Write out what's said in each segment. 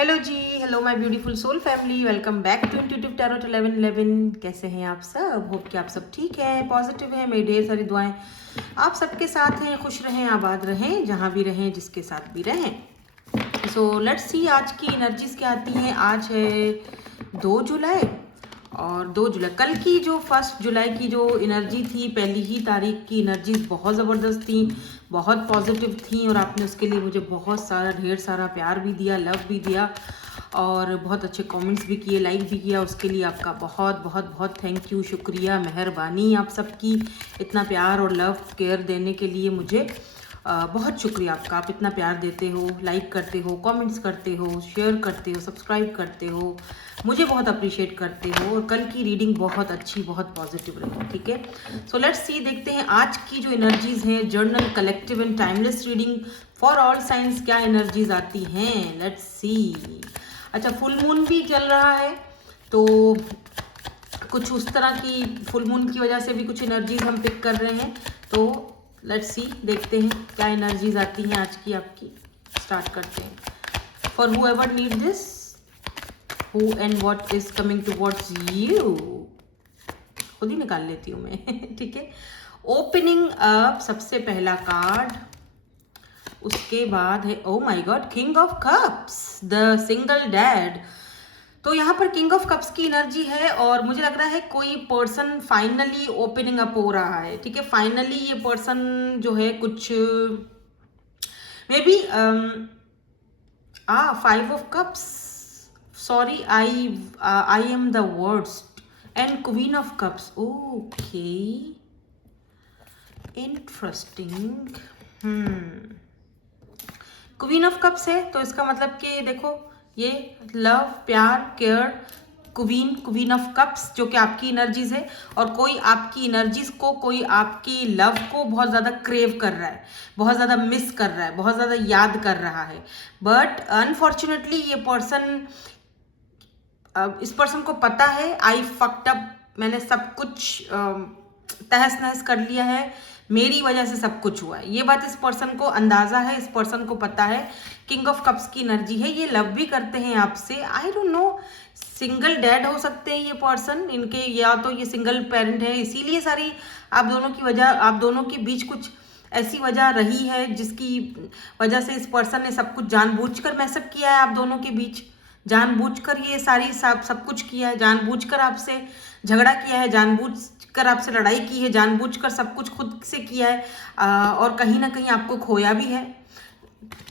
Hello ji, hello my beautiful soul family, welcome back to intuitive tarot 1111। कैसे हैं आप सब? होप कि आप सब ठीक है, पॉजिटिव है। मेरी ढेर सारी दुआएं आप सबके साथ हैं। खुश रहें, आबाद रहें, जहाँ भी रहें, जिसके साथ भी रहें। सो लेट्स सी आज की एनर्जीज क्या आती हैं। आज है 2 जुलाई और 2 जुलाई कल की जो 1 जुलाई की जो एनर्जी थी, पहली ही तारीख की एनर्जीज बहुत ज़बरदस्त थी, बहुत पॉजिटिव थी और आपने उसके लिए मुझे बहुत सारा ढेर सारा प्यार भी दिया, लव भी दिया और बहुत अच्छे कमेंट्स भी किए, लाइक भी किया। उसके लिए आपका बहुत बहुत बहुत थैंक यू, शुक्रिया, मेहरबानी आप सबकी। इतना प्यार और लव केयर देने के लिए मुझे बहुत शुक्रिया आपका। आप इतना प्यार देते हो, लाइक करते हो, कमेंट्स करते हो, शेयर करते हो, सब्सक्राइब करते हो, मुझे बहुत अप्रिशिएट करते हो। और कल की रीडिंग बहुत अच्छी, बहुत पॉजिटिव रही। ठीक है, सो लेट्स सी, देखते हैं आज की जो एनर्जीज हैं। Journal, collective and timeless reading for all science, क्या एनर्जीज आती हैं। Let's see. अच्छा, फुल मून भी चल रहा है तो कुछ उस तरह की फुल मून की वजह से भी कुछ एनर्जीज हम पिक कर रहे हैं। तो लेट्स सी, देखते हैं क्या एनर्जीज आती हैं आज की आपकी। स्टार्ट करते हैं। For who ever need this, who and what is coming towards you, खुद ही निकाल लेती हूँ मैं। ठीक है, ओपनिंग अप सबसे पहला कार्ड, उसके बाद है oh my God, king of cups, the single dad. तो यहाँ पर किंग ऑफ कप्स की एनर्जी है और मुझे लग रहा है कोई पर्सन फाइनली ओपनिंग अप हो रहा है। ठीक है, फाइनली ये पर्सन जो है कुछ may be 5 of cups, sorry, I am the worst, and queen of cups. Okay, interesting. Queen of cups है तो इसका मतलब कि देखो, ये लव, प्यार, केयर, क्वीन ऑफ कप्स जो कि आपकी एनर्जीज है। और कोई आपकी एनर्जीज को, कोई आपकी लव को बहुत ज़्यादा क्रेव कर रहा है, बहुत ज़्यादा मिस कर रहा है, बहुत ज़्यादा याद कर रहा है। बट अनफॉर्चुनेटली ये पर्सन, इस पर्सन को पता है आई फक्ड अप, मैंने सब कुछ तहस नहस कर लिया है, मेरी वजह से सब कुछ हुआ है। ये बात इस पर्सन को अंदाजा है, इस पर्सन को पता है। किंग ऑफ कप्स की एनर्जी है, ये लव भी करते हैं आपसे। I don't know, single dad हो सकते हैं ये पर्सन, इनके या तो ये सिंगल पेरेंट है, इसीलिए सारी आप दोनों की वजह, आप दोनों के बीच कुछ ऐसी वजह रही है जिसकी वजह से इस पर्सन ने सब कुछ जानबूझकर मैसअप किया है आप दोनों के बीच। जानबूझकर ये सारी सब कुछ किया है, जानबूझकर आपसे झगड़ा किया है, जानबूझकर आपसे लड़ाई की है, जानबूझकर सब कुछ खुद से किया है और कहीं ना कहीं आपको खोया भी है।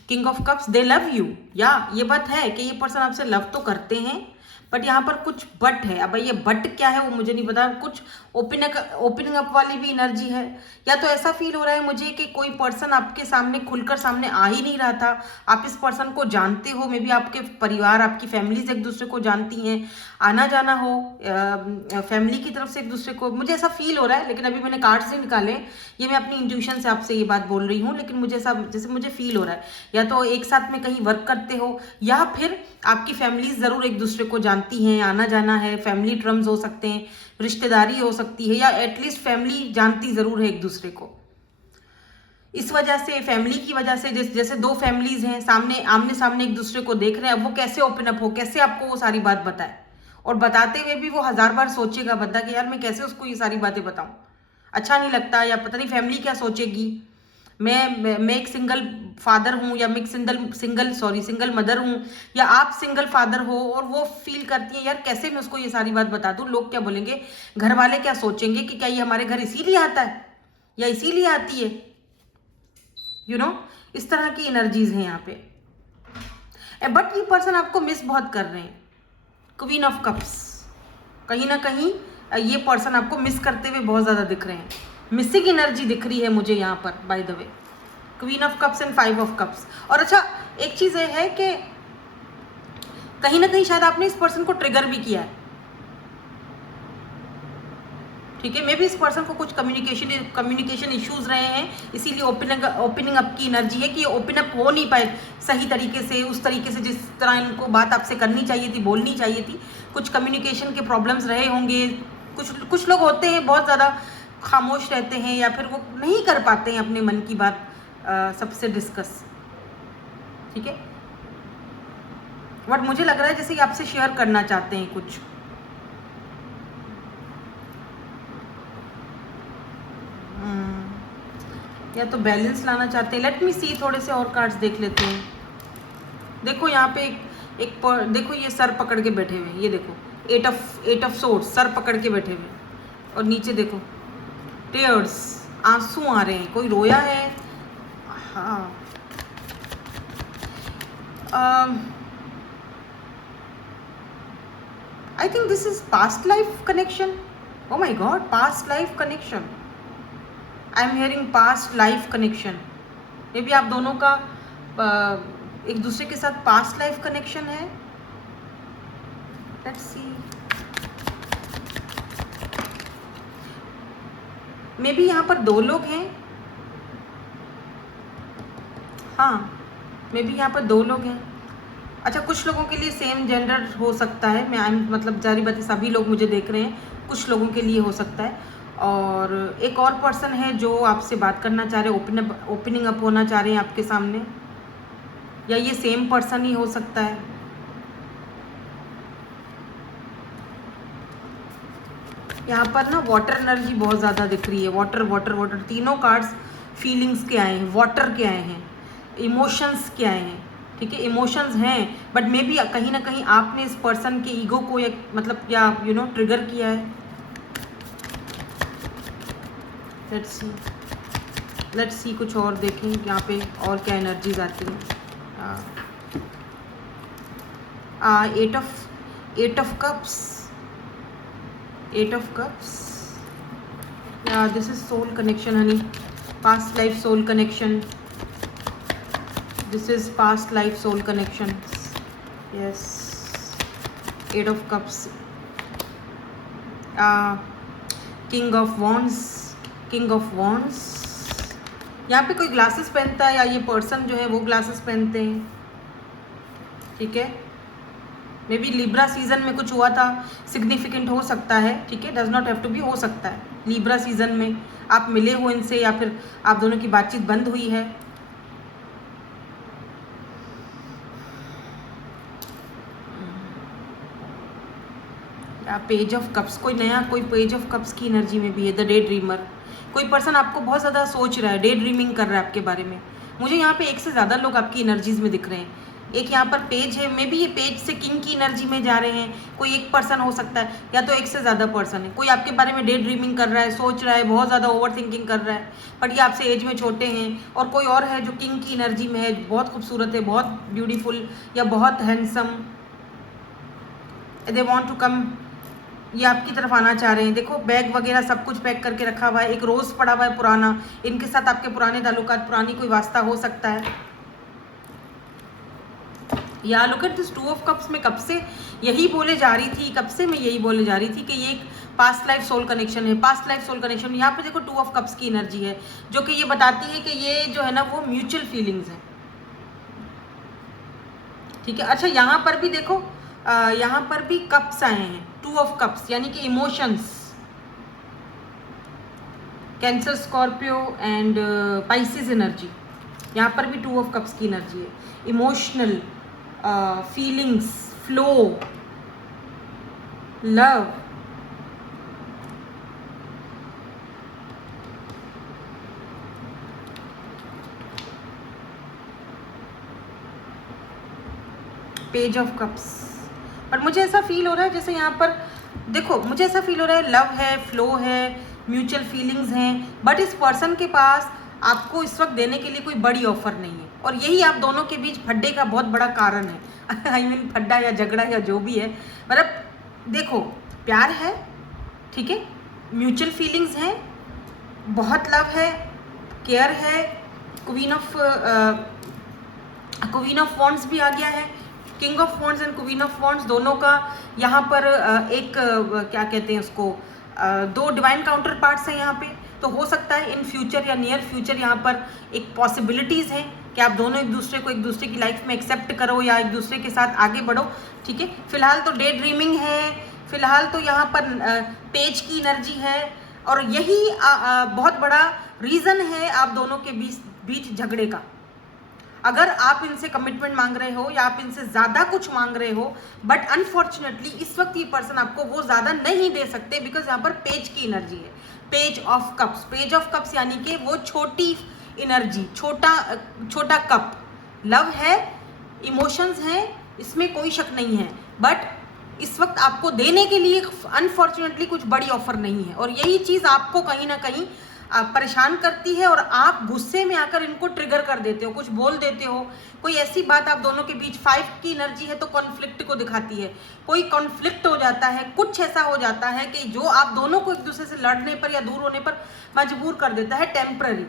King of cups, they love you, या ये बात है कि ये पर्सन आपसे लव तो करते हैं, बट यहाँ पर कुछ बट है। अब ये बट क्या है वो मुझे नहीं पता। कुछ ओपनिंग अप वाली भी एनर्जी है, या तो ऐसा फील हो रहा है मुझे कि कोई पर्सन आपके सामने खुलकर सामने आ ही नहीं रहा था। आप इस पर्सन को जानते हो, मे बी आपके परिवार, आपकी फैमिलीज एक दूसरे को जानती हैं, आना जाना हो फैमिली की तरफ से एक दूसरे को, मुझे ऐसा फील हो रहा है। लेकिन अभी मैंने कार्ड्स नहीं निकाले, ये मैं अपनी इंट्यूशन से आपसे ये बात बोल रही हूँ, लेकिन मुझे ऐसा जैसे मुझे फील हो रहा है, या तो एक साथ में कहीं वर्क करते हो, या फिर आपकी फैमिलीज जरूर एक दूसरे को जानती हैं, आना जाना है, फैमिली टर्म्स हो सकते हैं, रिश्तेदारी हो सकती है, या एटलीस्ट फैमिली जानती जरूर है एक दूसरे को। इस वजह से, फैमिली की वजह से, जैसे 2 फैमिलीज हैं सामने, आमने सामने एक दूसरे को देख रहे हैं, अब वो कैसे ओपन अप हो, कैसे आपको वो सारी बात बताए। और बताते हुए भी वो 1000 बार सोचेगा बंदा कि यार मैं कैसे उसको ये सारी बातें बताऊं, अच्छा नहीं लगता, या पता नहीं फैमिली क्या सोचेगी। मैं एक सिंगल फादर हूँ, या मैं एक सिंगल मदर हूँ, या आप सिंगल फादर हो, और वो फील करती है यार कैसे मैं उसको ये सारी बात बता दूँ, लोग क्या बोलेंगे, घर वाले क्या सोचेंगे, कि क्या ये हमारे घर इसीलिए आता है या इसीलिए आती है। इस तरह की एनर्जीज हैं यहाँ पे। बट ये पर्सन आपको मिस बहुत कर रहे हैं। क्वीन ऑफ कप्स, कहीं ना कहीं ये पर्सन आपको मिस करते हुए बहुत ज़्यादा दिख रहे हैं। मिसिंग एनर्जी दिख रही है मुझे यहाँ पर, by the way. Queen of cups and 5 of cups. और अच्छा, एक चीज़ ये है कि कहीं ना कहीं शायद आपने इस पर्सन को ट्रिगर भी किया है। ठीक है, मे भी इस पर्सन को कुछ कम्युनिकेशन इश्यूज रहे हैं, इसीलिए ओपनिंग अप की एनर्जी है कि ये ओपन अप हो नहीं पाए सही तरीके से, उस तरीके से जिस तरह इनको बात आपसे करनी चाहिए थी, बोलनी चाहिए थी। कुछ कम्युनिकेशन के प्रॉब्लम्स रहे होंगे। कुछ लोग होते हैं बहुत ज़्यादा खामोश रहते हैं, या फिर वो नहीं कर पाते हैं अपने मन की बात सबसे डिस्कस। ठीक है, बट मुझे लग रहा है जैसे कि आपसे शेयर करना चाहते हैं कुछ। या तो बैलेंस लाना चाहते हैं। लेट मी सी, थोड़े से और कार्ड्स देख लेते हैं। देखो यहाँ पे देखो ये सर पकड़ के बैठे हुए हैं, ये देखो एट ऑफ सोर्ड्स, सर पकड़ के बैठे हुए हैं। और नीचे देखो टेयर्स, आंसू आ रहे हैं, कोई रोया है। हाँ, I think this is past life connection. Oh my God, past life connection. I am hearing past life connection. Maybe आप दोनों का एक दूसरे के साथ पास्ट लाइफ कनेक्शन है। लेट्स सी, मे बी यहाँ पर 2 लोग हैं। हाँ, मे बी यहाँ पर 2 लोग हैं। अच्छा, कुछ लोगों के लिए सेम जेंडर हो सकता है। मैं मतलब जारी बात है, सभी लोग मुझे देख रहे हैं, कुछ लोगों के लिए हो सकता है। और एक और पर्सन है जो आपसे बात करना चाह रहे हैं, ओपनिंग अप होना चाह रहे हैं आपके सामने, या ये सेम पर्सन ही हो सकता है। यहाँ पर ना वाटर एनर्जी बहुत ज़्यादा दिख रही है। वाटर वाटर वाटर, तीनों कार्ड्स फीलिंग्स के आए हैं, वाटर के आए हैं, इमोशंस के आए हैं। ठीक है, इमोशंस हैं, बट मे बी कहीं ना कहीं आपने इस पर्सन के ईगो को एक मतलब क्या ट्रिगर किया है। लेट्स सी कुछ और देखें यहाँ पे और क्या एनर्जीज आती हैं। Eight of cups, eight of cups. This is soul connection honey, past life soul connection. This is past life soul connection. Yes, 8 of cups. King of wands, king of wands. यहाँ पे कोई glasses पहनता है, या ये person जो है वो ग्लासेस पहनते हैं। ठीक है, मे बी लिब्रा सीजन में कुछ हुआ था, सिग्निफिकेंट हो सकता है। ठीक है, does not have to be, हो सकता है लिब्रा सीजन में आप मिले हो इनसे, या फिर आप दोनों की बातचीत बंद हुई है। पेज ऑफ कप्स, कोई नया, कोई पेज ऑफ कप्स की एनर्जी में भी है। द डे ड्रीमर, कोई पर्सन आपको बहुत ज़्यादा सोच रहा है, डे ड्रीमिंग कर रहा है आपके बारे में। मुझे यहाँ पे एक से ज़्यादा लोग आपकी एनर्जीज में दिख रहे हैं। एक यहाँ पर पेज है, मे बी ये पेज से किंग की एनर्जी में जा रहे हैं। कोई एक पर्सन हो सकता है, या तो एक से ज़्यादा पर्सन है। कोई आपके बारे में डे ड्रीमिंग कर रहा है, सोच रहा है, बहुत ज़्यादा ओवर थिंकिंग कर रहा है, बट ये आपसे एज में छोटे हैं। और कोई और है जो किंग की एनर्जी में है, बहुत खूबसूरत है, बहुत ब्यूटीफुल, या बहुत handsome. They want to come, ये आपकी तरफ आना चाह रहे हैं। देखो बैग वगैरह सब कुछ पैक करके रखा हुआ है। एक रोज़ पड़ा हुआ है पुराना, इनके साथ आपके पुराने ताल्लुकात, पुरानी कोई वास्ता हो सकता है। या look at this 2 of cups. में कब से यही बोले जा रही थी, कब से मैं यही बोले जा रही थी कि ये एक पास्ट लाइफ सोल कनेक्शन है। पास्ट लाइफ सोल कनेक्शन, यहाँ पे देखो 2 ऑफ कप्स की एनर्जी है, जो कि ये बताती है कि ये जो है ना वो म्यूचुअल फीलिंग्स है। ठीक है, अच्छा यहाँ पर भी देखो, यहाँ पर भी कप्स आए हैं, 2 ऑफ कप्स, यानी कि emotions. Cancer, Scorpio and Pisces energy, यहाँ पर भी 2 ऑफ कप्स की एनर्जी है। Emotional feelings, flow, love. Page of cups. और मुझे ऐसा फील हो रहा है जैसे यहाँ पर देखो, मुझे ऐसा फील हो रहा है लव है, फ्लो है, म्यूचुअल फीलिंग्स हैं, बट इस पर्सन के पास आपको इस वक्त देने के लिए कोई बड़ी ऑफर नहीं है। और यही आप दोनों के बीच फड्डे का बहुत बड़ा कारण है। आई मीन फड्डा या झगड़ा या जो भी है, मतलब देखो प्यार है, ठीक है, म्यूचुअल फीलिंग्स हैं, बहुत लव है, केयर है। क्वीन ऑफ वॉन्ड्स भी आ गया है। King of wands and queen of wands दोनों का यहाँ पर एक क्या कहते हैं उसको, 2 डिवाइन काउंटर पार्ट्स हैं यहाँ पे। तो हो सकता है इन फ्यूचर या नियर फ्यूचर यहाँ पर एक पॉसिबिलिटीज़ हैं कि आप दोनों एक दूसरे की लाइफ में एक्सेप्ट करो या एक दूसरे के साथ आगे बढ़ो। ठीक है, फिलहाल तो डे ड्रीमिंग है, फिलहाल तो यहाँ पर पेज की एनर्जी है, और यही बहुत बड़ा रीज़न है आप दोनों के बीच झगड़े का। अगर आप इनसे कमिटमेंट मांग रहे हो या आप इनसे ज्यादा कुछ मांग रहे हो, बट अनफॉर्चुनेटली इस वक्त ये पर्सन आपको वो ज्यादा नहीं दे सकते, बिकॉज यहाँ पर पेज की एनर्जी है, page of cups. Page of cups यानी कि वो छोटी एनर्जी, छोटा कप। लव है, इमोशंस हैं, इसमें कोई शक नहीं है, बट इस वक्त आपको देने के लिए अनफॉर्चुनेटली कुछ बड़ी ऑफर नहीं है, और यही चीज आपको कहीं ना कहीं परेशान करती है, और आप गुस्से में आकर इनको ट्रिगर कर देते हो, कुछ बोल देते हो, कोई ऐसी बात आप दोनों के बीच। 5 की एनर्जी है तो कॉन्फ्लिक्ट को दिखाती है, कोई कॉन्फ्लिक्ट हो जाता है, कुछ ऐसा हो जाता है कि जो आप दोनों को एक दूसरे से लड़ने पर या दूर होने पर मजबूर कर देता है टेम्पररी।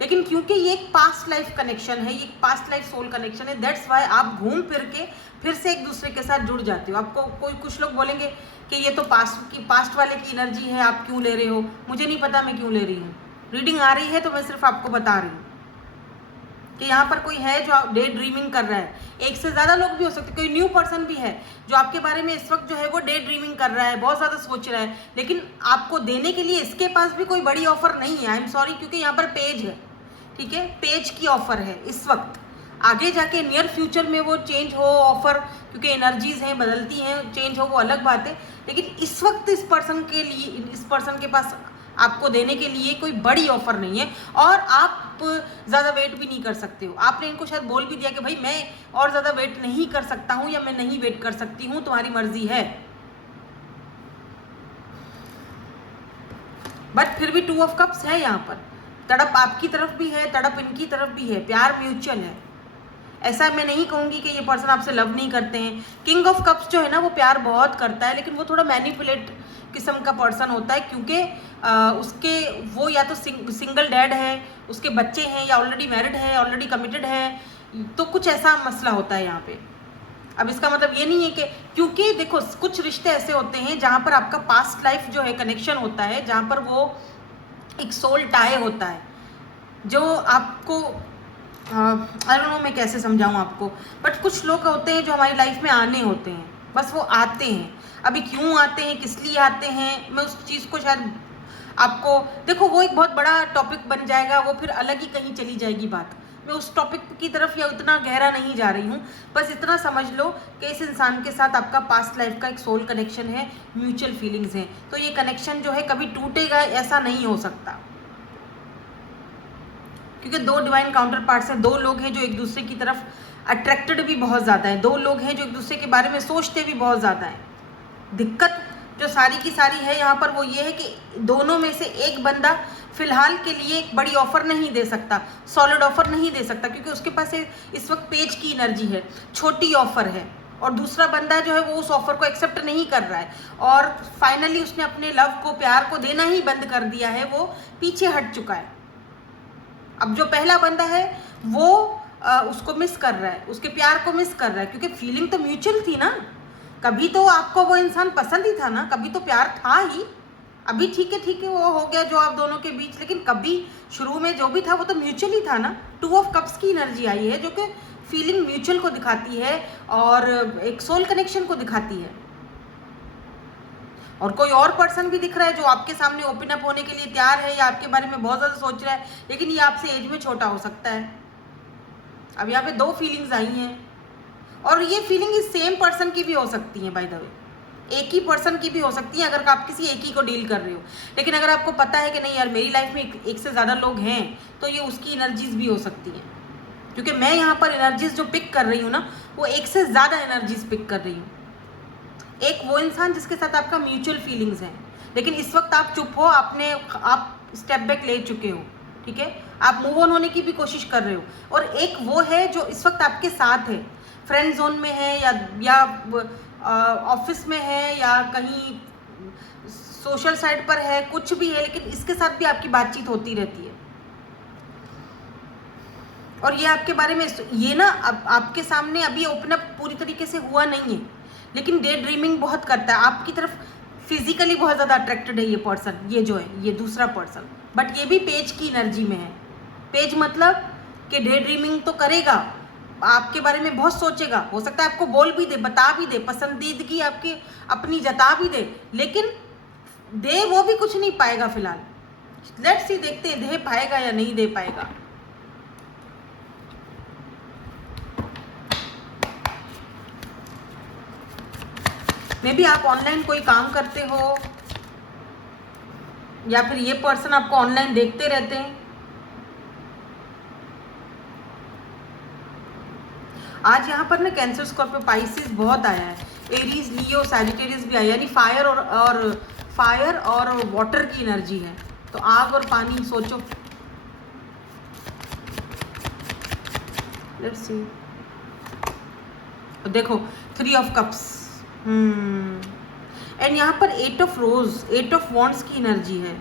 लेकिन क्योंकि ये एक पास्ट लाइफ कनेक्शन है, ये एक पास्ट लाइफ सोल कनेक्शन है, दैट्स वाई आप घूम फिर के फिर से एक दूसरे के साथ जुड़ जाते हो। आपको कुछ लोग बोलेंगे कि ये तो पास्ट वाले की एनर्जी है, आप क्यों ले रहे हो? मुझे नहीं पता मैं क्यों ले रही हूँ, रीडिंग आ रही है तो मैं सिर्फ आपको बता रही हूँ कि यहाँ पर कोई है जो डे ड्रीमिंग कर रहा है। एक से ज़्यादा लोग भी हो सकते, कोई न्यू पर्सन भी है जो आपके बारे में इस वक्त जो है वो डे ड्रीमिंग कर रहा है, बहुत ज़्यादा सोच रहा है, लेकिन आपको देने के लिए इसके पास भी कोई बड़ी ऑफर नहीं है। आई एम सॉरी, क्योंकि यहाँ पर पेज है, ठीक है, पेज की ऑफर है इस वक्त। आगे जाके नियर फ्यूचर में वो चेंज हो ऑफर, क्योंकि एनर्जीज हैं, बदलती हैं, चेंज हो वो अलग बात है, लेकिन इस वक्त इस पर्सन के पास आपको देने के लिए कोई बड़ी ऑफर नहीं है, और आप ज़्यादा वेट भी नहीं कर सकते हो। आपने इनको शायद बोल भी दिया कि भाई मैं और ज़्यादा वेट नहीं कर सकता हूँ, या मैं नहीं वेट कर सकती हूँ, तुम्हारी मर्जी है। बट फिर भी 2 ऑफ कप्स है यहाँ पर, तड़प आपकी तरफ भी है, तड़प इनकी तरफ भी है, प्यार म्यूचुअल है। ऐसा मैं नहीं कहूँगी कि ये पर्सन आपसे लव नहीं करते हैं। किंग ऑफ कप्स जो है ना वो प्यार बहुत करता है, लेकिन वो थोड़ा मैनिपुलेट किस्म का पर्सन होता है, क्योंकि उसके वो या तो सिंगल डैड है, उसके बच्चे हैं, या ऑलरेडी मैरिड है, ऑलरेडी कमिटेड है, तो कुछ ऐसा मसला होता है यहाँ पे। अब इसका मतलब ये नहीं है कि, क्योंकि देखो कुछ रिश्ते ऐसे होते हैं जहाँ पर आपका पास्ट लाइफ जो है कनेक्शन होता है, जहाँ पर वो एक सोल टाई होता है, जो आपको आई डोंट नो मैं कैसे समझाऊं आपको, बट कुछ लोग होते हैं जो हमारी लाइफ में आने होते हैं, बस वो आते हैं। अभी क्यों आते हैं, किस लिए आते हैं, मैं उस चीज़ को शायद आपको, देखो वो एक बहुत बड़ा टॉपिक बन जाएगा, वो फिर अलग ही कहीं चली जाएगी बात। मैं उस टॉपिक की तरफ या उतना गहरा नहीं जा रही हूँ, बस इतना समझ लो कि इस इंसान के साथ आपका पास्ट लाइफ का एक सोल कनेक्शन है, म्यूचुअल फीलिंग्स हैं, तो ये कनेक्शन जो है कभी टूटेगा ऐसा नहीं हो सकता, क्योंकि 2 डिवाइन काउंटर पार्ट्स हैं, 2 लोग हैं जो एक दूसरे की तरफ अट्रैक्टेड भी बहुत ज़्यादा है, 2 लोग हैं जो एक दूसरे के बारे में सोचते भी बहुत ज़्यादा है। दिक्कत जो सारी की सारी है यहाँ पर वो ये है कि दोनों में से एक बंदा फिलहाल के लिए एक बड़ी ऑफर नहीं दे सकता, सॉलिड ऑफर नहीं दे सकता, क्योंकि उसके पास इस वक्त पेज की एनर्जी है, छोटी ऑफर है, और दूसरा बंदा जो है वो उस ऑफर को एक्सेप्ट नहीं कर रहा है, और फाइनली उसने अपने लव को, प्यार को देना ही बंद कर दिया है, वो पीछे हट चुका है। अब जो पहला बंदा है वो उसको मिस कर रहा है, उसके प्यार को मिस कर रहा है, क्योंकि फीलिंग तो म्यूचुअल थी ना, कभी तो आपको वो इंसान पसंद ही था ना, कभी तो प्यार था ही। अभी ठीक है वो हो गया जो आप दोनों के बीच, लेकिन कभी शुरू में जो भी था वो तो म्यूचुअल ही था ना। 2 ऑफ कप्स की एनर्जी आई है जो कि फीलिंग म्यूचुअल को दिखाती है और एक सोल कनेक्शन को दिखाती है। और कोई और पर्सन भी दिख रहा है जो आपके सामने ओपन अप होने के लिए तैयार है, या आपके बारे में बहुत ज़्यादा सोच रहा है, लेकिन ये आपसे एज में छोटा हो सकता है। अब यहाँ पे 2 फीलिंग्स आई हैं, और ये फीलिंग इस सेम पर्सन की भी हो सकती है, बाय द वे एक ही पर्सन की भी हो सकती है अगर आप किसी एक ही को डील कर रहे हो। लेकिन अगर आपको पता है कि नहीं यार मेरी लाइफ में एक से ज़्यादा लोग हैं, तो ये उसकी एनर्जीज भी हो सकती हैं, क्योंकि मैं यहाँ पर एनर्जीज जो पिक कर रही हूँ ना, वो एक से ज़्यादा एनर्जीज पिक कर रही हूँ। एक वो इंसान जिसके साथ आपका म्यूचुअल फीलिंग्स हैं, लेकिन इस वक्त आप चुप हो, आप स्टेप बैक ले चुके हो, ठीक है, आप मूव ऑन होने की भी कोशिश कर रहे हो। और एक वो है जो इस वक्त आपके साथ है, फ्रेंड जोन में है, या ऑफिस में है, या कहीं सोशल साइट पर है, कुछ भी है, लेकिन इसके साथ भी आपकी बातचीत होती रहती है। और ये आपके बारे में, ये ना अब आपके सामने अभी ओपन अप पूरी तरीके से हुआ नहीं है, लेकिन डे ड्रीमिंग बहुत करता है आपकी तरफ, फिजिकली बहुत ज़्यादा अट्रैक्टेड है ये पर्सन, ये जो है ये दूसरा पर्सन, बट ये भी पेज की एनर्जी में है। पेज मतलब कि डे ड्रीमिंग तो करेगा, आपके बारे में बहुत सोचेगा, हो सकता है आपको बोल भी दे, बता भी दे, पसंदीदगी आपकी अपनी जता भी दे, लेकिन दे वो भी कुछ नहीं पाएगा फिलहाल। लेट्स सी, देखते हैं दे पाएगा या नहीं दे पाएगा। मे बी आप ऑनलाइन कोई काम करते हो या फिर ये पर्सन आपको ऑनलाइन देखते रहते हैं। आज यहाँ पर ना कैंसर, स्कॉर्पियो, पाइसिस बहुत आया है, एरीज, लियो, सैजिटेरियस भी आया, यानी फायर और वाटर की एनर्जी है। तो आग और पानी सोचो। लेट्स सी, देखो 3 ऑफ कप्स एंड यहाँ पर 8 ऑफ रोज, 8 ऑफ वॉन्ड्स की एनर्जी है,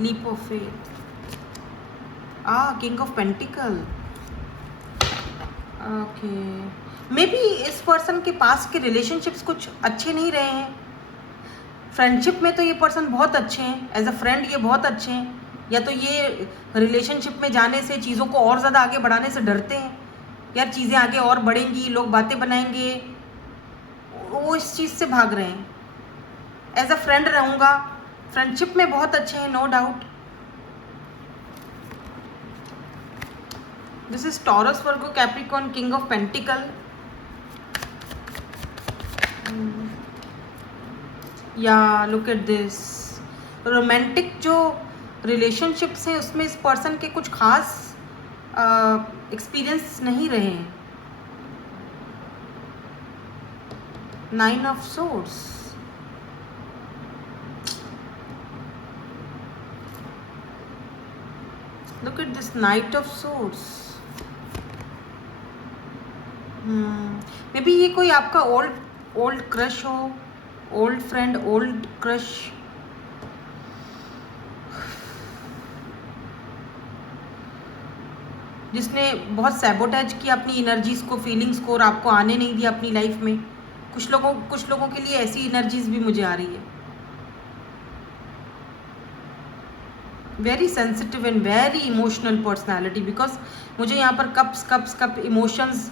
leap of faith, king of pentacle. Okay, maybe इस पर्सन के पास के रिलेशनशिप्स कुछ अच्छे नहीं रहे हैं। फ्रेंडशिप में तो ये पर्सन बहुत अच्छे हैं, एज अ फ्रेंड ये बहुत अच्छे हैं, या तो ये रिलेशनशिप में जाने से, चीज़ों को और ज़्यादा आगे बढ़ाने से डरते हैं, यार चीज़ें आगे और बढ़ेंगी, लोग बातें बनाएंगे, वो इस चीज़ से भाग रहे हैं। एज अ फ्रेंड रहूँगा, फ्रेंडशिप में बहुत अच्छे हैं, no doubt. This is Taurus, Virgo, Capricorn, king of pentacle. या लुक एट दिस, रोमांटिक जो रिलेशनशिप्स हैं उसमें इस पर्सन के कुछ खास एक्सपीरियंस नहीं रहे हैं। 9 of swords, look at this Knight of Swords। May be ये कोई आपका ओल्ड क्रश हो, ओल्ड फ्रेंड, ओल्ड क्रश। जिसने बहुत सैबोटेज किया अपनी एनर्जीज को, फीलिंग्स को, और आपको आने नहीं दिया अपनी लाइफ में। कुछ लोगों के लिए ऐसी एनर्जीज भी मुझे आ रही है। Very sensitive and very emotional personality, because मुझे यहाँ पर कप इमोशंस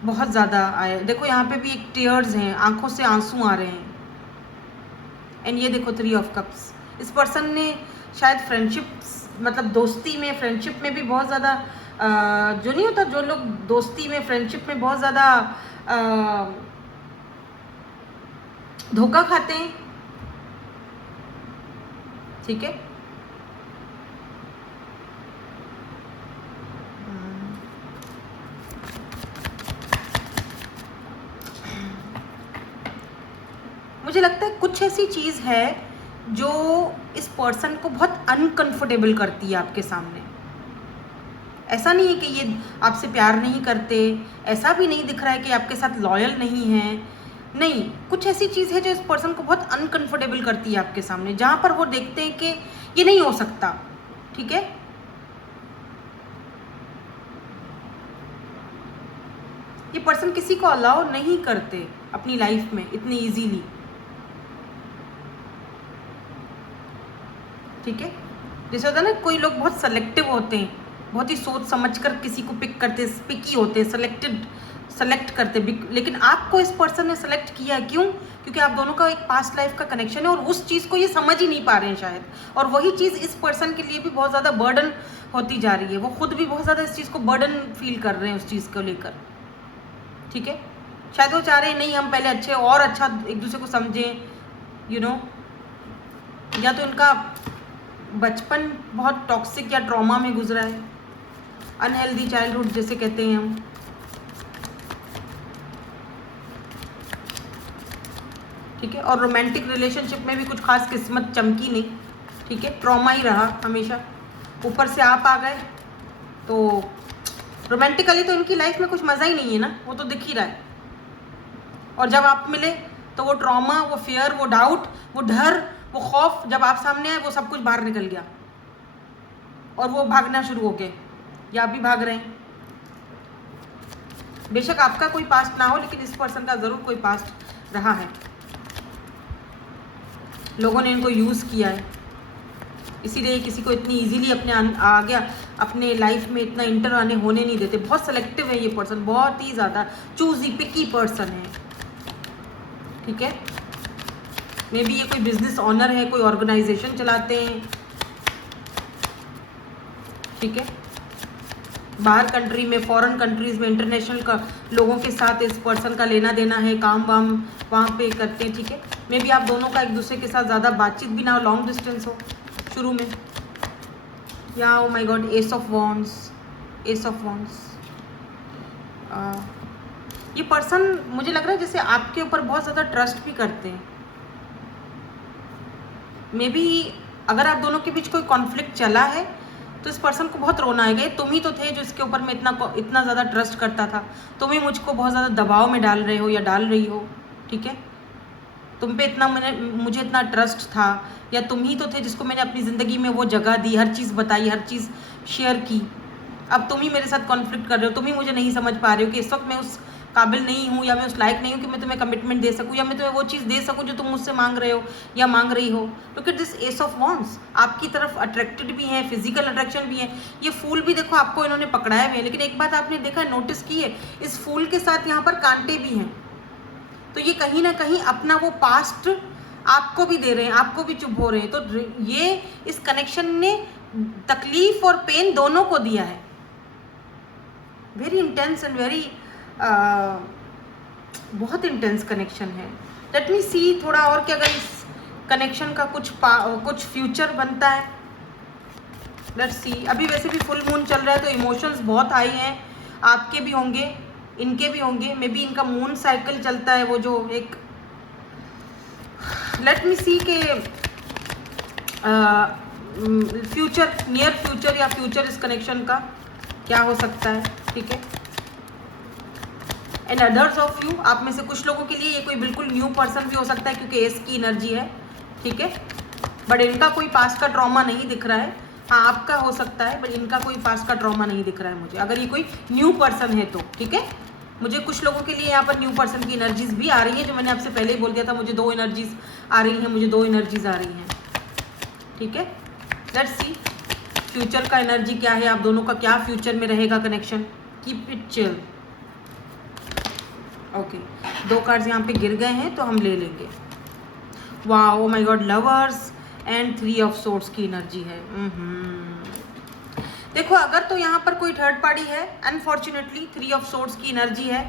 बहुत ज़्यादा आए। देखो यहाँ पे भी एक टीयर्स हैं, आंखों से आंसू आ रहे हैं। एंड ये देखो 3 ऑफ कप्स। इस पर्सन ने शायद फ्रेंडशिप, मतलब दोस्ती में, फ्रेंडशिप में भी बहुत ज़्यादा जो नहीं होता, जो लोग दोस्ती में, फ्रेंडशिप में बहुत ज़्यादा धोखा खाते हैं, ठीक है। मुझे लगता है कुछ ऐसी चीज़ है जो इस पर्सन को बहुत अनकंफर्टेबल करती है आपके सामने। ऐसा नहीं है कि ये आपसे प्यार नहीं करते, ऐसा भी नहीं दिख रहा है कि आपके साथ लॉयल नहीं है, नहीं, कुछ ऐसी चीज़ है जो इस पर्सन को बहुत अनकंफर्टेबल करती है आपके सामने, जहाँ पर वो देखते हैं कि ये नहीं हो सकता, ठीक है। ये पर्सन किसी को अलाउ नहीं करते अपनी लाइफ में इतनी इजीली, ठीक है। जैसे होता है ना, कोई लोग बहुत सेलेक्टिव होते हैं, बहुत ही सोच समझकर किसी को पिक करते, पिकी होते हैं, सेलेक्ट करते, लेकिन आपको इस पर्सन ने सेलेक्ट किया है। क्यों? क्योंकि आप दोनों का एक पास्ट लाइफ का कनेक्शन है, और उस चीज़ को ये समझ ही नहीं पा रहे हैं शायद, और वही चीज़ इस पर्सन के लिए भी बहुत ज़्यादा बर्डन होती जा रही है। वो खुद भी बहुत ज़्यादा इस चीज़ को बर्डन फील कर रहे हैं उस चीज़ को लेकर, ठीक है। शायद वो चाह रहे हैं नहीं, हम पहले अच्छे और अच्छा एक दूसरे को समझें, यू नो, या तो इनका बचपन बहुत टॉक्सिक या ट्रॉमा में गुजरा है, अनहेल्दी चाइल्डहुड जैसे कहते हैं हम, ठीक है। और रोमांटिक रिलेशनशिप में भी कुछ खास किस्मत चमकी नहीं, ठीक है, ट्रॉमा ही रहा हमेशा। ऊपर से आप आ गए तो रोमांटिकली तो इनकी लाइफ में कुछ मज़ा ही नहीं है ना, वो तो दिख ही रहा है। और जब आप मिले तो वो ट्रॉमा, वो फियर, वो डाउट, वो डर, वो खौफ जब आप सामने आए, वो सब कुछ बाहर निकल गया और वो भागना शुरू हो गए, या आप भी भाग रहे हैं। बेशक आपका कोई पास्ट ना हो, लेकिन इस पर्सन का ज़रूर कोई पास्ट रहा है। लोगों ने इनको यूज़ किया है, इसीलिए किसी को इतनी इजीली अपने आ गया, अपने लाइफ में इतना इंटर आने होने नहीं देते। बहुत सेलेक्टिव है ये पर्सन, बहुत ही ज़्यादा चूजी, पिकी पर्सन है, ठीक है। मे बी ये कोई बिजनेस ऑनर है, कोई ऑर्गेनाइजेशन चलाते हैं, ठीक है। बाहर कंट्री में, फॉरेन कंट्रीज में, इंटरनेशनल का लोगों के साथ इस पर्सन का लेना देना है, काम वाम वहाँ पे करते हैं, ठीक है। मे बी आप दोनों का एक दूसरे के साथ ज़्यादा बातचीत भी ना हो, लॉन्ग डिस्टेंस हो शुरू में। या oh my God, S of wands, S of wands. ये पर्सन मुझे लग रहा है जैसे आपके ऊपर बहुत ज़्यादा ट्रस्ट भी करते हैं। मे बी अगर आप दोनों के बीच कोई कॉन्फ्लिक्ट चला है तो इस पर्सन को बहुत रोना आएगा। तुम ही तो थे जो इसके ऊपर में इतना ज़्यादा ट्रस्ट करता था, तुम ही मुझको बहुत ज़्यादा दबाव में डाल रहे हो या डाल रही हो, ठीक है। तुम पे इतना मुझे इतना ट्रस्ट था, या तुम ही तो थे जिसको मैंने अपनी ज़िंदगी में वो जगह दी, हर चीज़ बताई, हर चीज़ शेयर की। अब तुम ही मेरे साथ कॉन्फ्लिक्ट कर रहे हो, तुम ही मुझे नहीं समझ पा रहे हो कि इस वक्त मैं उस काबिल नहीं हूँ या मैं उस लायक नहीं हूँ कि मैं तुम्हें कमिटमेंट दे सकूँ या मैं तुम्हें वो चीज़ दे सकूँ जो तुम मुझसे मांग रहे हो या मांग रही हो। Look at this S of wands, आपकी तरफ अट्रैक्टेड भी है, फिजिकल अट्रैक्शन भी है। ये फूल भी देखो आपको इन्होंने पकड़ाया भी है, लेकिन एक बात आपने देखा, नोटिस की है, इस फूल के साथ यहाँ पर कांटे भी हैं। तो ये कहीं ना कहीं अपना वो पास्ट आपको भी दे रहे हैं, आपको भी चुप हो रहे हैं। तो ये इस कनेक्शन ने तकलीफ और पेन दोनों को दिया है। वेरी इंटेंस एंड वेरी बहुत इंटेंस कनेक्शन है। लेट मी सी थोड़ा और कि अगर इस कनेक्शन का कुछ फ्यूचर बनता है। लेट्स सी। अभी वैसे भी फुल मून चल रहा है तो इमोशंस बहुत हाई हैं, आपके भी होंगे, इनके भी होंगे। मे बी इनका मून साइकिल चलता है, वो जो एक, लेट मी सी के फ्यूचर, नियर फ्यूचर या फ्यूचर इस कनेक्शन का क्या हो सकता है, ठीक है। एंड अदर्स ऑफ यू, आप में से कुछ लोगों के लिए ये कोई बिल्कुल न्यू पर्सन भी हो सकता है क्योंकि एस की एनर्जी है, ठीक है। बट इनका कोई पास्ट का ट्रॉमा नहीं दिख रहा है। हाँ, आपका हो सकता है, बट इनका कोई पास्ट का ट्रॉमा नहीं दिख रहा है मुझे, अगर ये कोई न्यू पर्सन है तो, ठीक है। मुझे कुछ लोगों के लिए यहाँ पर न्यू पर्सन की एनर्जीज भी आ रही है, जो मैंने आपसे पहले ही बोल दिया था, मुझे 2 एनर्जीज आ रही हैं, मुझे 2 एनर्जीज आ रही हैं, ठीक है। लेट्स सी फ्यूचर का एनर्जी क्या है, आप दोनों का क्या फ्यूचर में रहेगा connection. Keep it chill. Okay, 2 cards यहाँ पे गिर गए हैं तो हम ले लेंगे। Wow, oh my God, lovers and 3 of swords की एनर्जी है। देखो, अगर तो यहाँ पर कोई थर्ड पार्टी है, अनफॉर्चुनेटली 3 ऑफ सोर्ड्स की एनर्जी है,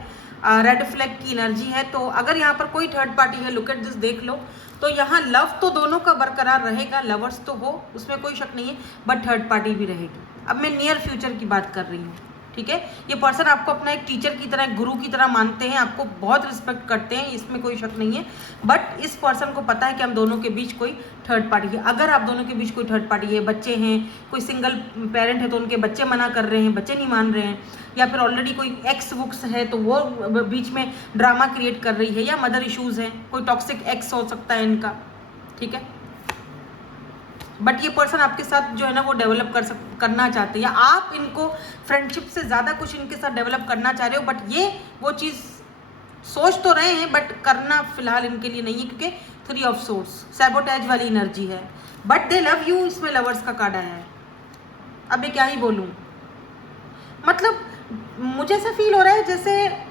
रेड फ्लैग की एनर्जी है। तो अगर यहाँ पर कोई थर्ड पार्टी है, लुक एट दिस, देख लो, तो यहाँ लव तो दोनों का बरकरार रहेगा, लवर्स तो हो, उसमें कोई शक नहीं है, बट थर्ड पार्टी भी रहेगी। अब मैं नियर फ्यूचर की बात कर रही हूँ, ठीक है। ये पर्सन आपको अपना एक टीचर की तरह, गुरु की तरह मानते हैं, आपको बहुत रिस्पेक्ट करते हैं, इसमें कोई शक नहीं है। बट इस पर्सन को पता है कि हम दोनों के बीच कोई थर्ड पार्टी है। अगर आप दोनों के बीच कोई थर्ड पार्टी है, बच्चे हैं, कोई सिंगल पेरेंट है तो उनके बच्चे मना कर रहे हैं, बच्चे नहीं मान रहे हैं, या फिर ऑलरेडी कोई एक्स वुक्स है तो वो बीच में ड्रामा क्रिएट कर रही है, या मदर इशूज़ हैं, कोई टॉक्सिक एक्स हो सकता है इनका, ठीक है। बट ये पर्सन आपके साथ जो है ना वो डेवलप करना चाहते हैं, या आप इनको फ्रेंडशिप से ज़्यादा कुछ इनके साथ डेवलप करना चाह रहे हो। बट ये वो चीज़ सोच तो रहे हैं बट करना फिलहाल इनके लिए नहीं है, क्योंकि 3 ऑफ सोर्स सैबोटेज वाली एनर्जी है। बट दे लव यू, इसमें लवर्स का कार्ड आया है। अब मैं क्या ही बोलूँ, मतलब मुझे ऐसा फील हो रहा है जैसे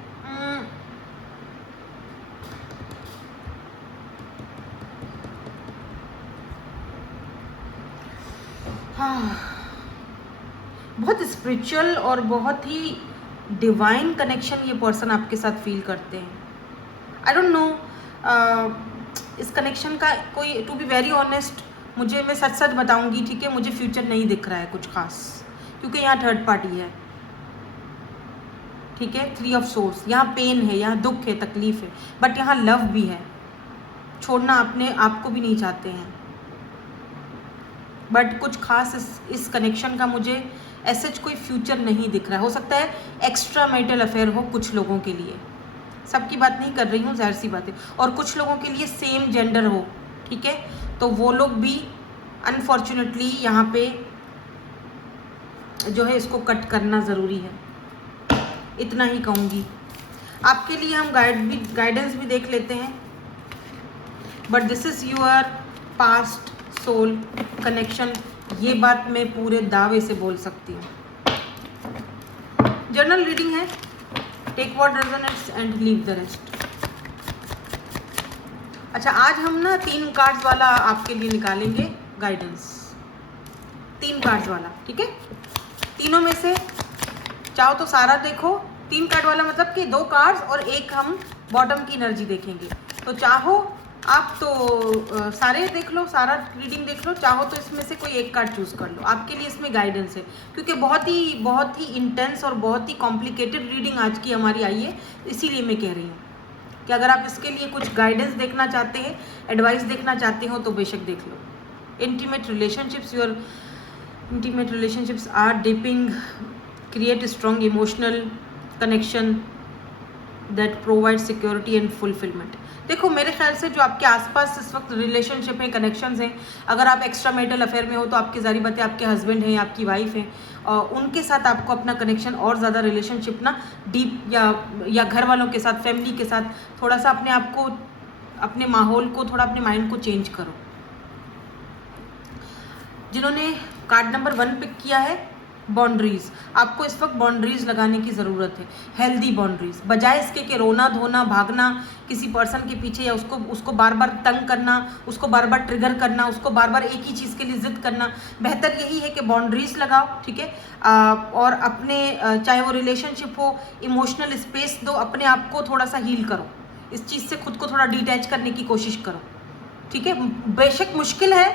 बहुत स्पिरिचुअल और बहुत ही डिवाइन कनेक्शन ये पर्सन आपके साथ फील करते हैं। आई डोंट नो, इस कनेक्शन का कोई, टू बी वेरी ऑनेस्ट, मैं सच सच बताऊंगी, ठीक है, मुझे फ्यूचर नहीं दिख रहा है कुछ खास, क्योंकि यहाँ थर्ड पार्टी है, ठीक है। 3 ऑफ सोर्स, यहाँ पेन है, यहाँ दुख है, तकलीफ है, बट यहाँ लव भी है। छोड़ना अपने आप को भी नहीं चाहते हैं, बट कुछ खास इस कनेक्शन का मुझे ऐसे कोई फ्यूचर नहीं दिख रहा है। हो सकता है एक्स्ट्रा मैरिटल अफेयर हो कुछ लोगों के लिए, सबकी बात नहीं कर रही हूँ, ज़ाहिर सी बात है, और कुछ लोगों के लिए सेम जेंडर हो, ठीक है। तो वो लोग भी अनफॉर्चुनेटली यहाँ पे जो है इसको कट करना ज़रूरी है, इतना ही कहूँगी। आपके लिए हम गाइडेंस भी देख लेते हैं। But this is your past soul connection, ये बात मैं पूरे दावे से बोल सकती हूँ। जर्नल रीडिंग है, take what resonates and leave the rest. अच्छा, आज हम ना 3 कार्ड्स वाला आपके लिए निकालेंगे गाइडेंस, 3 कार्ड्स वाला, ठीक है। तीनों में से चाहो तो सारा देखो, 3 कार्ड वाला मतलब कि 2 कार्ड्स और एक हम बॉटम की एनर्जी देखेंगे। तो चाहो आप तो सारे देख लो, सारा रीडिंग देख लो, चाहो तो इसमें से कोई एक कार्ड चूज कर लो, आपके लिए इसमें गाइडेंस है, क्योंकि बहुत ही इंटेंस और बहुत ही कॉम्प्लिकेटेड रीडिंग आज की हमारी आई है, इसीलिए मैं कह रही हूँ कि अगर आप इसके लिए कुछ गाइडेंस देखना चाहते हैं, एडवाइस देखना चाहते हो तो बेशक देख लो। Intimate relationships, your intimate relationships are deeping, create strong emotional connection that provide security and fulfilment. देखो मेरे ख्याल से जो आपके आसपास इस वक्त रिलेशनशिप हैं, कनेक्शंस हैं, अगर आप एक्स्ट्रा मैरिटल अफेयर में हो तो आपकी ज़ाहिर बात है आपके हस्बैंड हैं, आपकी वाइफ हैं, उनके साथ आपको अपना कनेक्शन और ज़्यादा रिलेशनशिप ना डीप, या घर वालों के साथ, फैमिली के साथ थोड़ा सा अपने आप को, अपने माहौल को, थोड़ा अपने माइंड को चेंज करो। जिन्होंने कार्ड नंबर 1 पिक किया है, बाउंड्रीज, आपको इस वक्त बाउंड्रीज लगाने की ज़रूरत है, हेल्दी बाउंड्रीज, बजाय इसके कि रोना धोना, भागना किसी पर्सन के पीछे, या उसको बार बार तंग करना, उसको बार बार ट्रिगर करना, उसको बार बार एक ही चीज़ के लिए जिद करना। बेहतर यही है कि बाउंड्रीज लगाओ, ठीक है, और अपने चाहे वो रिलेशनशिप हो, इमोशनल स्पेस दो, अपने आप को थोड़ा सा हील करो, इस चीज़ से खुद को थोड़ा डिटैच करने की कोशिश करो, ठीक है। बेशक मुश्किल है,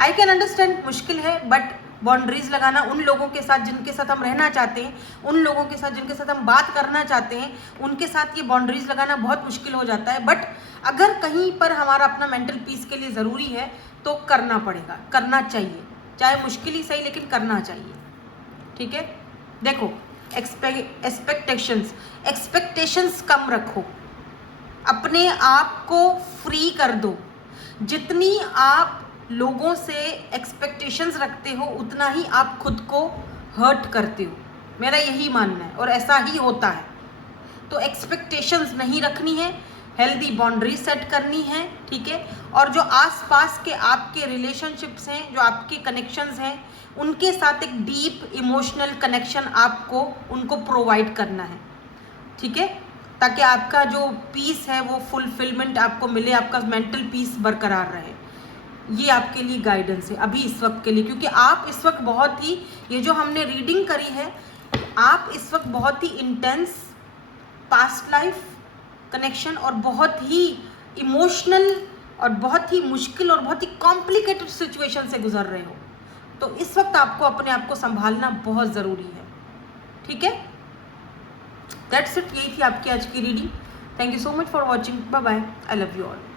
आई कैन अंडरस्टैंड, मुश्किल है, बट बाउंड्रीज लगाना उन लोगों के साथ जिनके साथ हम रहना चाहते हैं, उन लोगों के साथ जिनके साथ हम बात करना चाहते हैं, उनके साथ ये बाउंड्रीज लगाना बहुत मुश्किल हो जाता है। बट अगर कहीं पर हमारा अपना मेंटल पीस के लिए ज़रूरी है तो करना पड़ेगा, करना चाहिए, चाहे मुश्किल ही सही, लेकिन करना चाहिए, ठीक है। देखो एक्सपेक्टेशंस कम रखो, अपने आप को फ्री कर दो। जितनी आप लोगों से एक्सपेक्टेशंस रखते हो उतना ही आप खुद को हर्ट करते हो, मेरा यही मानना है, और ऐसा ही होता है। तो एक्सपेक्टेशंस नहीं रखनी है, हेल्दी बाउंड्री सेट करनी है, ठीक है। और जो आसपास के आपके रिलेशनशिप्स हैं, जो आपके कनेक्शंस हैं, उनके साथ एक डीप इमोशनल कनेक्शन आपको उनको प्रोवाइड करना है, ठीक है, ताकि आपका जो पीस है वो फुलफिलमेंट आपको मिले, आपका मेंटल पीस बरकरार रहे। ये आपके लिए गाइडेंस है अभी इस वक्त के लिए, क्योंकि आप इस वक्त बहुत ही, ये जो हमने रीडिंग करी है, आप इस वक्त बहुत ही इंटेंस पास्ट लाइफ कनेक्शन और बहुत ही इमोशनल और बहुत ही मुश्किल और बहुत ही कॉम्प्लिकेटेड सिचुएशन से गुजर रहे हो। तो इस वक्त आपको अपने आप को संभालना बहुत ज़रूरी है, ठीक है। दैट्स इट, यही थी आपकी आज की reading. Thank you so much for watching, bye bye, I love you all.